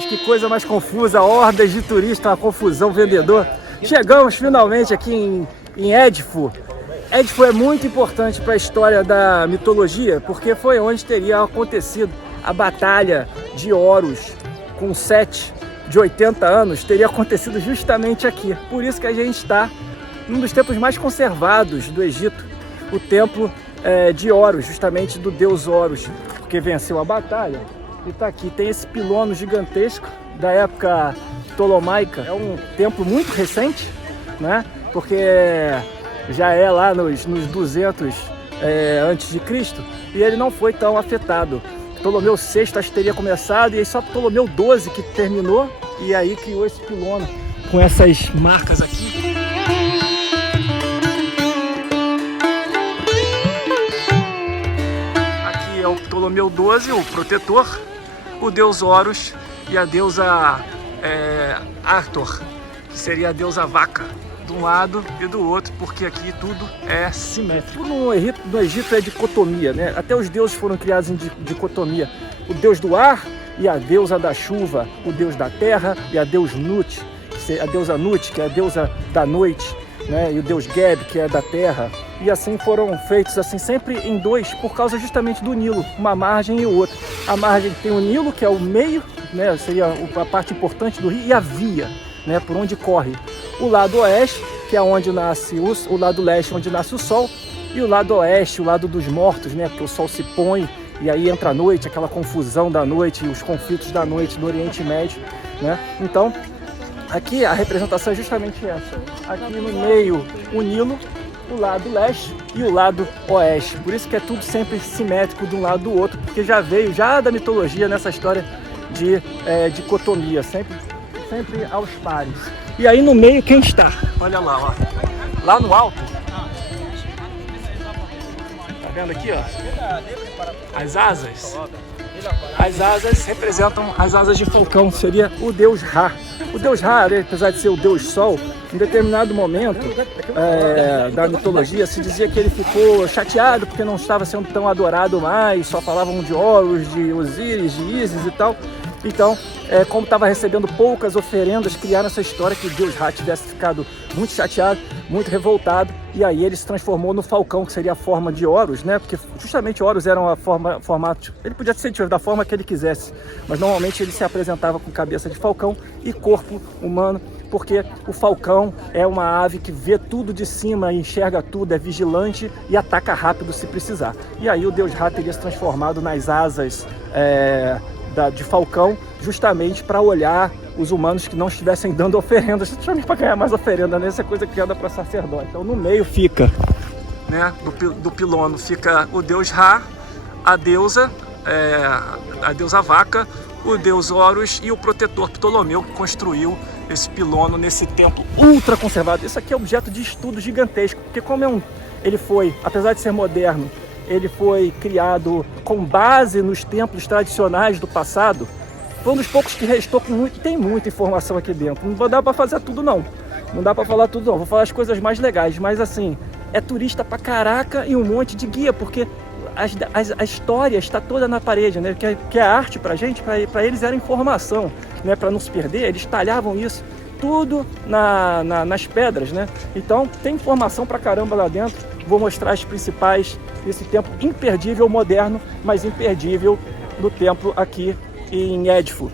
Mas que coisa mais confusa, hordas de turistas, uma confusão, vendedor. Chegamos finalmente aqui em Édipo. Édipo é muito importante para a história da mitologia, porque foi onde teria acontecido a batalha de Horus com Sete, de 80 anos, teria acontecido justamente aqui. Por isso que a gente está num dos templos mais conservados do Egito, o templo de Horus, justamente do deus Horus, porque venceu a batalha. E está aqui, tem esse pilono gigantesco da época ptolomaica. É um templo muito recente, né? Porque já é lá nos 200 antes de Cristo, e ele não foi tão afetado. Ptolomeu VI acho que teria começado, e aí só Ptolomeu XII que terminou, e aí criou esse pilono com essas marcas aqui. Aqui é o Ptolomeu XII, o protetor, o deus Horus e a deusa Arthur, que seria a deusa vaca, de um lado e do outro, porque aqui tudo é simétrico. No Egito é dicotomia, né? Até os deuses foram criados em dicotomia. O deus do ar e a deusa da chuva, o deus da terra e a deusa Nut, que é a deusa da noite, né? E o deus Geb, que é da terra. E assim foram feitos, assim, sempre em dois, por causa justamente do Nilo, uma margem e outra. A margem tem o Nilo, que é o meio, né? Seria a parte importante do rio, e a via, né? Por onde corre. O lado oeste, que é onde nasce o lado leste, onde nasce o sol, e o lado oeste, o lado dos mortos, né? Porque o sol se põe e aí entra a noite, aquela confusão da noite, os conflitos da noite do Oriente Médio, né? Então, aqui a representação é justamente essa. Aqui no meio, o Nilo, o lado leste e o lado oeste. Por isso que é tudo sempre simétrico de um lado do outro, porque já veio da mitologia nessa história de dicotomia, sempre aos pares. E aí no meio quem está? Olha lá, ó. Lá no alto. Tá vendo aqui, ó? As asas. As asas representam as asas de falcão, seria o deus Ra. O deus Ra, apesar de ser o deus Sol, em determinado momento da mitologia se dizia que ele ficou chateado porque não estava sendo tão adorado mais, só falavam de Horus, de Osíris, de Ísis e tal. Então, como estava recebendo poucas oferendas, criaram essa história que o deus Ra tivesse ficado muito chateado, muito revoltado, e aí ele se transformou no falcão, que seria a forma de Horus, né? Porque justamente Horus era uma formato, ele podia ser da forma que ele quisesse, mas normalmente ele se apresentava com cabeça de falcão e corpo humano, porque o falcão é uma ave que vê tudo de cima, enxerga tudo, é vigilante e ataca rápido se precisar. E aí o deus Ra teria se transformado nas asas de falcão, justamente para olhar os humanos que não estivessem dando oferendas, justamente para ganhar mais oferenda, né? Essa é coisa criada para sacerdote. Então no meio fica, né, do pilono fica o deus Ra, a deusa vaca, o deus Horus e o protetor Ptolomeu, que construiu esse pilono nesse templo ultra conservado. Isso aqui é objeto de estudo gigantesco, porque como ele foi, apesar de ser moderno, ele foi criado com base nos templos tradicionais do passado, foi um dos poucos que restou com tem muita informação aqui dentro. Não dá para fazer tudo não, não dá para falar tudo não, vou falar as coisas mais legais, mas assim, é turista pra caraca e um monte de guia, porque a história está toda na parede, né? Que é arte pra gente, para eles era informação, né? Para não se perder, eles talhavam isso tudo nas pedras, né? Então tem informação pra caramba lá dentro. Vou mostrar as principais desse templo imperdível, moderno, mas imperdível do templo aqui em Édipo.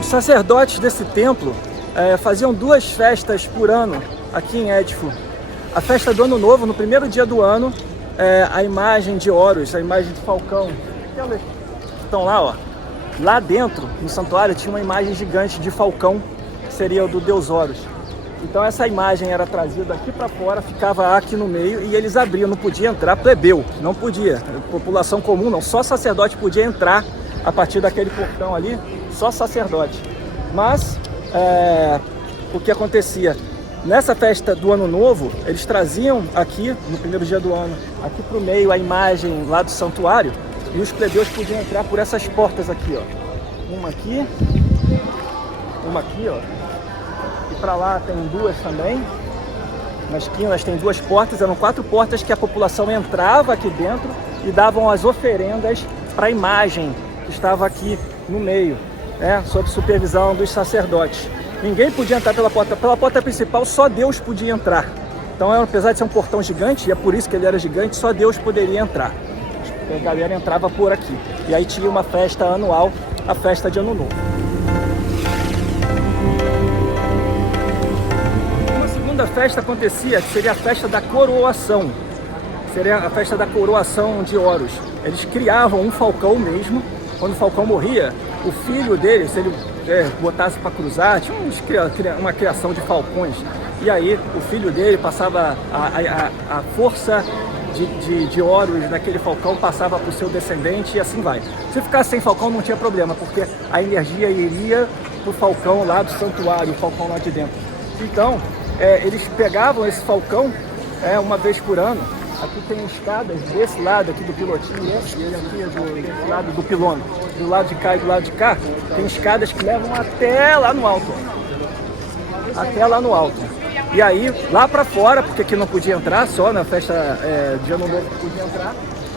Os sacerdotes desse templo faziam 2 festas por ano aqui em Édipo. A festa do Ano Novo, no primeiro dia do ano, a imagem de Horus, a imagem de falcão, aquelas que estão lá, ó. Lá dentro, no santuário, tinha uma imagem gigante de falcão, que seria o do deus Horus. Então essa imagem era trazida aqui para fora, ficava aqui no meio e eles abriam, não podia entrar plebeu, não podia, população comum não, só sacerdote podia entrar a partir daquele portão ali, só sacerdote. Mas o que acontecia? Nessa festa do Ano Novo, eles traziam aqui, no primeiro dia do ano, aqui para o meio a imagem lá do santuário e os plebeus podiam entrar por essas portas aqui, ó. Uma aqui, ó. E para lá tem duas também. Nas esquinas tem duas portas, eram 4 portas que a população entrava aqui dentro e davam as oferendas para a imagem que estava aqui no meio, sob supervisão dos sacerdotes. Ninguém podia entrar pela porta principal, só Deus podia entrar. Então, apesar de ser um portão gigante, e é por isso que ele era gigante, só Deus poderia entrar. A galera entrava por aqui. E aí tinha uma festa anual, a festa de Ano Novo. Uma segunda festa acontecia, que seria a festa da coroação. Seria a festa da coroação de Horus. Eles criavam um falcão mesmo. Quando o falcão morria, o filho dele, se ele botasse para cruzar, tinha uma criação de falcões. E aí o filho dele passava a força de Horus naquele falcão, passava para o seu descendente e assim vai. Se ficasse sem falcão não tinha problema, porque a energia iria para o falcão lá do santuário, o falcão lá de dentro. Então eles pegavam esse falcão uma vez por ano. Aqui tem escadas desse lado aqui do pilotinho, e aqui do lado do pilono. Do lado de cá e do lado de cá, tem escadas que levam até lá no alto. Até lá no alto. E aí, lá pra fora, porque aqui não podia entrar, só na festa de Ano Novo que podia entrar.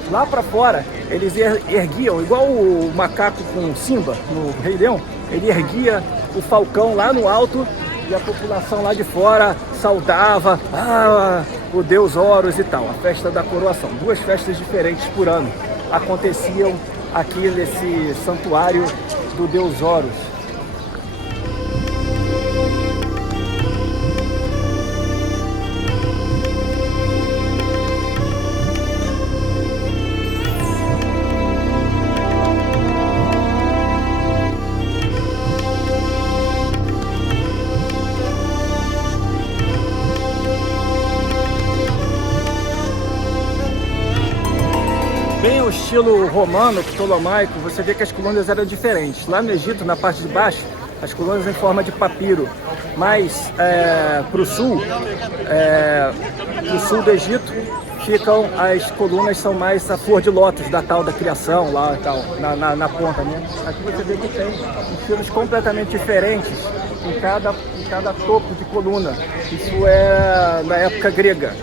Lá pra fora, eles erguiam, igual o macaco com Simba, no Rei Leão, ele erguia o falcão lá no alto e a população lá de fora saudava o deus Horus e tal, a festa da coroação. 2 festas diferentes por ano aconteciam aqui nesse santuário do deus Horus. Bem o estilo romano, ptolomaico, você vê que as colunas eram diferentes. Lá no Egito, na parte de baixo, as colunas em forma de papiro. Mas para o sul do Egito, as colunas são mais a flor de lótus, da tal da criação lá e tal, na ponta, né? Aqui você vê que tem estilos completamente diferentes em cada topo de coluna. Isso é na época grega.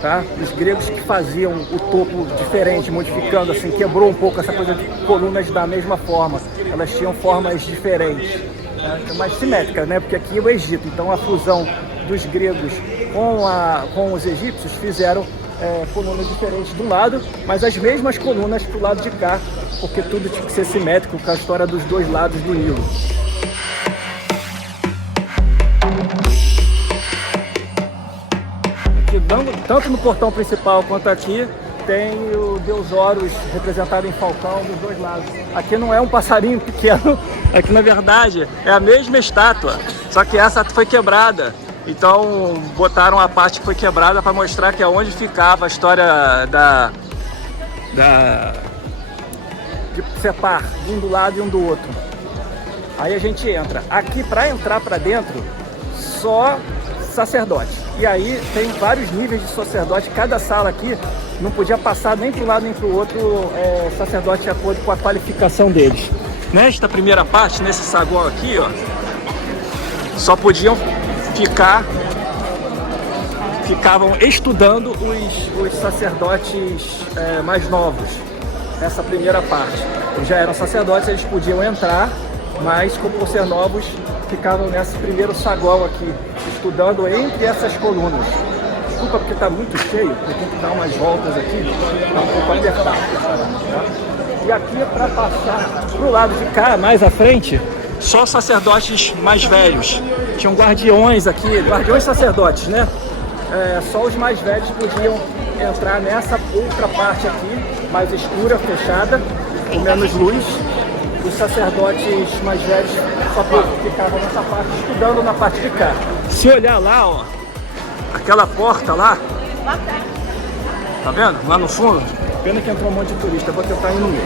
Tá? Os gregos que faziam o topo diferente, modificando, assim, quebrou um pouco essa coisa de colunas da mesma forma. Elas tinham formas diferentes, mais simétricas, né? Porque aqui é o Egito, então a fusão dos gregos com os egípcios fizeram colunas diferentes de um lado, mas as mesmas colunas pro lado de cá, porque tudo tinha que ser simétrico com a história dos 2 lados do Nilo. Tanto no portão principal quanto aqui tem o deus Horus representado em falcão dos 2 lados. Aqui não é um passarinho pequeno, aqui na verdade é a mesma estátua, só que essa foi quebrada. Então botaram a parte que foi quebrada para mostrar que é onde ficava a história de separar um do lado e um do outro. Aí a gente entra. Aqui, para entrar para dentro, só sacerdote. E aí tem vários níveis de sacerdote. Cada sala aqui não podia passar nem para um lado nem para o outro sacerdote de acordo com a qualificação deles. Nesta primeira parte, nesse saguão aqui, ó, só podiam ficavam estudando os sacerdotes mais novos. Nessa primeira parte, eles já eram sacerdotes, eles podiam entrar, mas como por ser novos, ficavam nesse primeiro saguão aqui, estudando entre essas colunas. Desculpa porque está muito cheio, eu tenho que dar umas voltas aqui, está um pouco apertado. Tá? E aqui, para passar para o lado de cá, mais à frente, só sacerdotes mais velhos. Tinham guardiões aqui, guardiões sacerdotes, né? Só os mais velhos podiam entrar nessa outra parte aqui, mais escura, fechada, com menos luz. Os sacerdotes mais velhos só ficavam nessa parte, estudando na parte de cá. Se olhar lá, ó, aquela porta lá, tá vendo? Lá no fundo, pena que entrou um monte de turista, eu vou tentar ir no meio.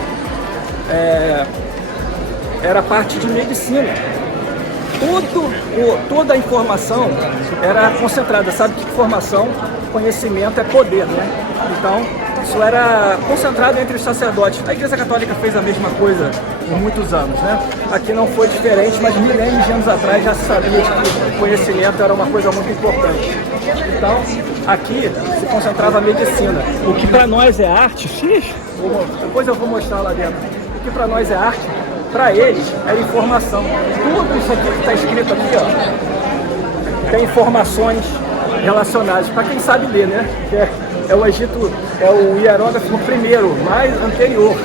Era parte de medicina. Toda a informação era concentrada. Sabe que informação, conhecimento é poder, né? Então, isso era concentrado entre os sacerdotes. A Igreja Católica fez a mesma coisa por muitos anos, né? Aqui não foi diferente, mas milênios de anos atrás já se sabia que o conhecimento era uma coisa muito importante. Então, aqui se concentrava a medicina. O que para nós é arte, depois eu vou mostrar lá dentro. O que para nós é arte, para eles era informação. Tudo isso aqui que está escrito aqui, ó, tem informações relacionadas. Para quem sabe ler, né? É o Egito, é o hierógrafo primeiro, mais anterior,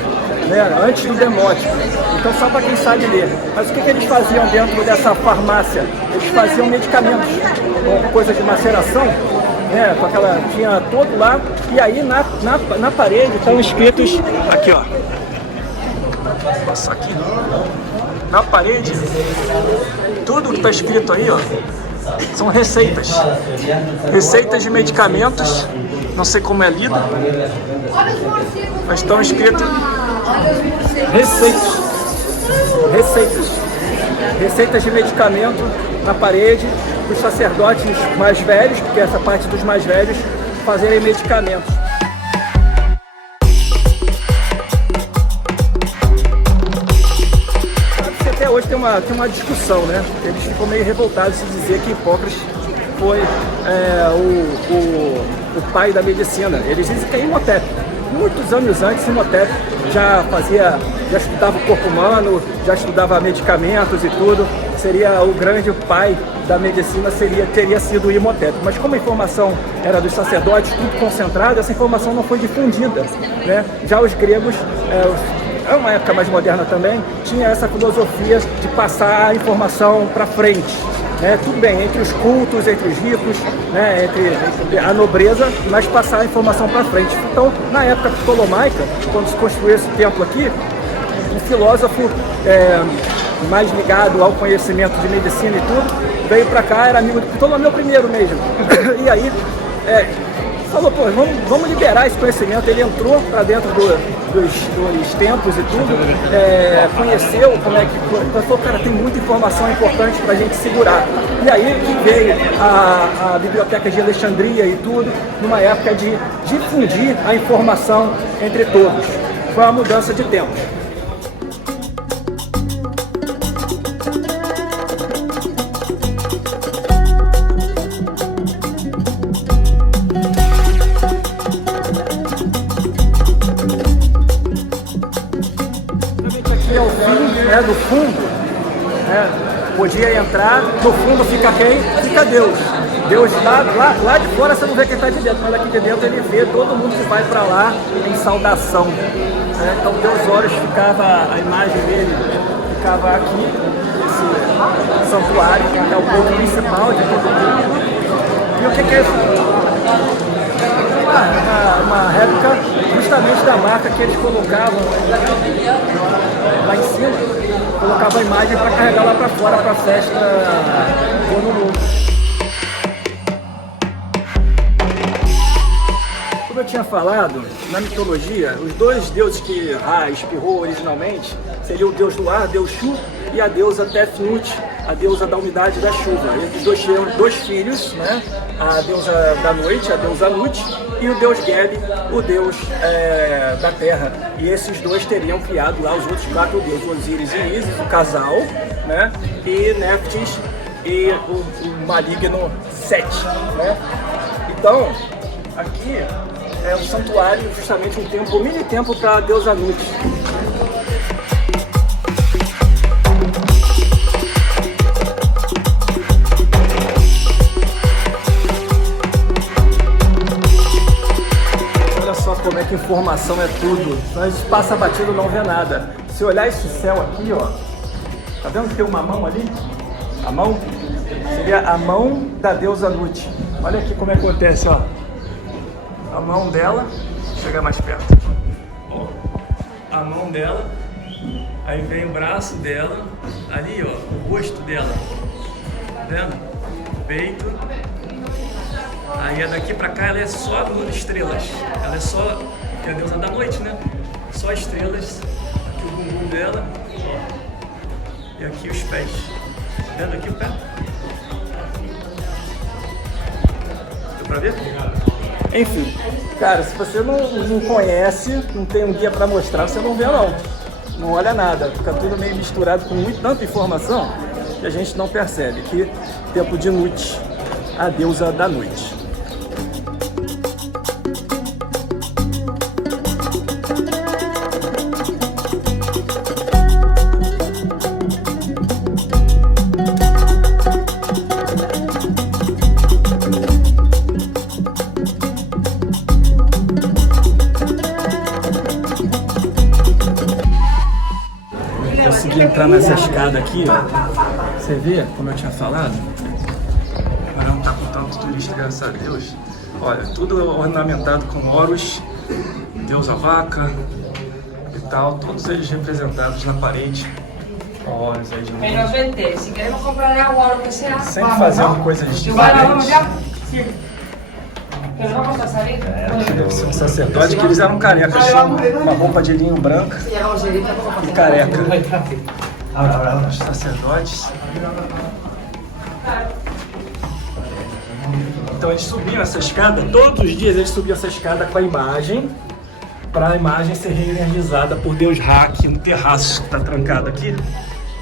né? Antes do demótico. Então só para quem sabe ler. Mas o que eles faziam dentro dessa farmácia? Eles faziam medicamentos, com coisa de maceração, né? Com aquela, tinha todo lá. E aí na parede estão escritos aqui, ó. Nossa, aqui na parede, tudo que está escrito aí, ó, são receitas. Receitas de medicamentos, não sei como é lida, mas estão escritos receitas. Receitas de medicamento na parede, dos sacerdotes mais velhos, porque essa parte dos mais velhos, fazerem medicamentos. Até hoje tem uma discussão, né? Eles ficam meio revoltados de dizer que Hipócrates foi o pai da medicina. Eles dizem que é Imhotep. Muitos anos antes, Imhotep já estudava o corpo humano, já estudava medicamentos e tudo. Seria o grande pai da medicina, teria sido Imhotep. Mas como a informação era dos sacerdotes, tudo concentrado, essa informação não foi difundida, né? Já os gregos, é uma época mais moderna também, tinha essa filosofia de passar a informação para frente, né? Tudo bem, entre os cultos, entre os ricos, né? Entre a nobreza, mas passar a informação para frente. Então, na época ptolomaica, quando se construiu esse templo aqui, um filósofo mais ligado ao conhecimento de medicina e tudo, veio para cá, era amigo de Ptolomeu I mesmo. E aí, falou, pô, vamos liberar esse conhecimento. Ele entrou para dentro dos templos e tudo, conheceu como é que foi. Então falou, cara, tem muita informação importante para a gente segurar. E aí que veio a Biblioteca de Alexandria e tudo, numa época de difundir a informação entre todos. Foi uma mudança de tempo. Do fundo, né, podia entrar, no fundo fica quem? Fica Deus. Deus lá de fora você não vê quem está de dentro, mas aqui de dentro ele vê todo mundo que vai para lá em saudação. Né? Então Deus Horus ficava, a imagem dele ficava aqui, esse santuário, que é o ponto principal de todo mundo. E o que é isso? Uma réplica justamente da marca que eles colocavam lá em cima. Colocava a imagem para carregar lá para fora para a festa do Ano Novo. Como eu tinha falado, na mitologia, os dois deuses que Ra espirrou originalmente seriam o deus do ar, Deus Shu, e a deusa Tefnut, a deusa da umidade e da chuva. E os dois tinham dois filhos, né? A deusa da noite, a deusa Nut, e o deus Geb, o deus da terra. E esses dois teriam criado lá os outros quatro deuses, Osíris e Ísis, o casal, né? E Néftis e o maligno Set, né? Então, aqui é um santuário, justamente um templo, um mini templo para a deusa Nut. Como é que informação é tudo, nós passa batido, não vê nada. Se olhar esse céu aqui, ó, tá vendo que tem uma mão ali? A mão seria a mão da deusa Nut. Olha aqui como é que acontece, ó. A mão dela, vou chegar mais perto. Ó, a mão dela, aí vem o braço dela, ali, ó, o rosto dela, tá vendo? peito. Aí daqui pra cá ela é só estrelas. Ela é só, que é a deusa da noite, né? Só estrelas. Aqui o bumbum dela. E aqui os pés. Tá vendo aqui o pé? Deu pra ver? Enfim, cara, se você não conhece, não tem um guia pra mostrar, você não vê não. Não olha nada, fica tudo meio misturado com tanta informação que a gente não percebe. Aqui, tempo de Nut, a deusa da noite. Consegui entrar nessa escada aqui, ó. Você vê, como eu tinha falado? Mas não tá com tanto turista, graças a Deus. Olha, tudo ornamentado com Horus, deusa vaca e tal, todos eles representados na parede. Horus aí de novo. Menos 20, si queremos comprar agua o lo que sea. Sempre fazendo coisas Igual, vamos diferentes. ya. Sí. Pero vamos a salir. Deve ser um sacerdote, que eles eram carecas, tinham uma roupa de linho branca e careca. Os sacerdotes. Então eles subiam essa escada, todos os dias eles subiam essa escada com a imagem, para a imagem ser reenergizada por Deus Hak no terraço. Tá trancado aqui,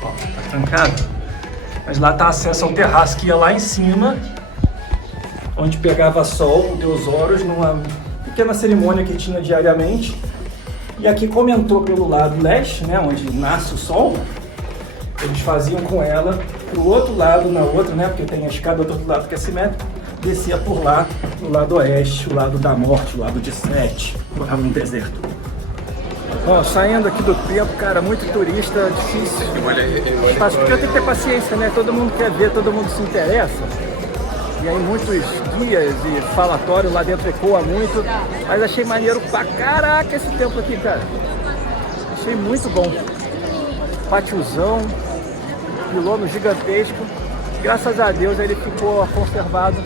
ó, tá trancado. Mas lá tá acesso ao terraço que ia lá em cima, onde pegava sol o Deus Horus numa pequena cerimônia que tinha diariamente. E aqui comentou pelo lado leste, né, onde nasce o sol, eles faziam com ela pro outro lado, na outra, né, porque tem a escada do outro lado que é simétrico, descia por lá, no lado oeste, o lado da morte, o lado de Sete, lá no deserto. Ó, saindo aqui do templo, cara, muito turista, difícil. Mas porque eu tenho que ter paciência, né, todo mundo quer ver, todo mundo se interessa. E aí muitos guias e falatório lá dentro ecoa muito, mas achei maneiro pra caraca esse templo aqui, cara. Achei muito bom. Pátiozão, pilono gigantesco. Graças a Deus ele ficou conservado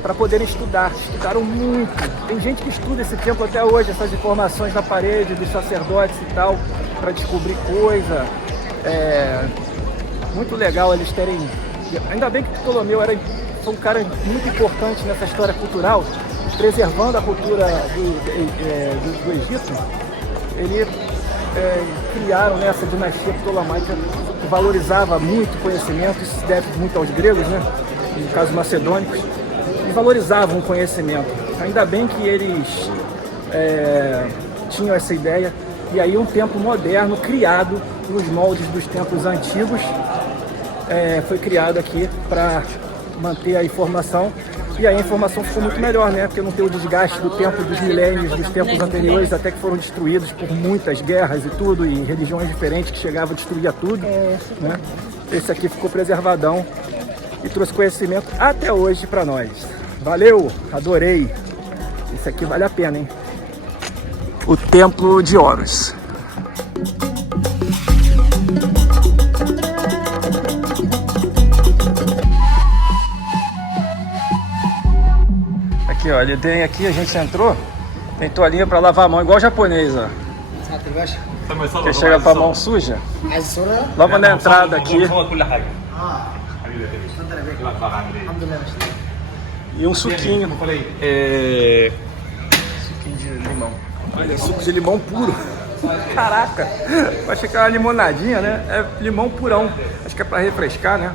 para poderem estudar. Estudaram muito. Tem gente que estuda esse templo até hoje, essas informações na parede dos sacerdotes e tal, para descobrir coisa. Muito legal eles terem... Ainda bem que Ptolomeu foi um cara muito importante nessa história cultural, preservando a cultura do Egito. Ele criaram essa dinastia ptolomaica que valorizava muito o conhecimento, isso se deve muito aos gregos, né? No caso macedônicos, e valorizavam o conhecimento. Ainda bem que eles tinham essa ideia, e aí um templo moderno criado nos moldes dos templos antigos, foi criado aqui para manter a informação, e aí a informação ficou muito melhor, né? Porque não tem o desgaste do tempo dos milênios, dos tempos anteriores, até que foram destruídos por muitas guerras e tudo, e religiões diferentes que chegavam a destruir tudo, né? Esse aqui ficou preservadão e trouxe conhecimento até hoje para nós. Valeu, adorei. Esse aqui vale a pena, hein? O Templo de Horus. Aqui, ó, ele tem aqui, a gente entrou, tem toalhinha pra lavar a mão, igual japonês, ó. Que chega com a mão suja. Logo na entrada aqui. E um suquinho. Suquinho de limão. Olha, suco de limão puro. Caraca, eu achei que era uma limonadinha, né? É limão purão. Acho que é pra refrescar, né?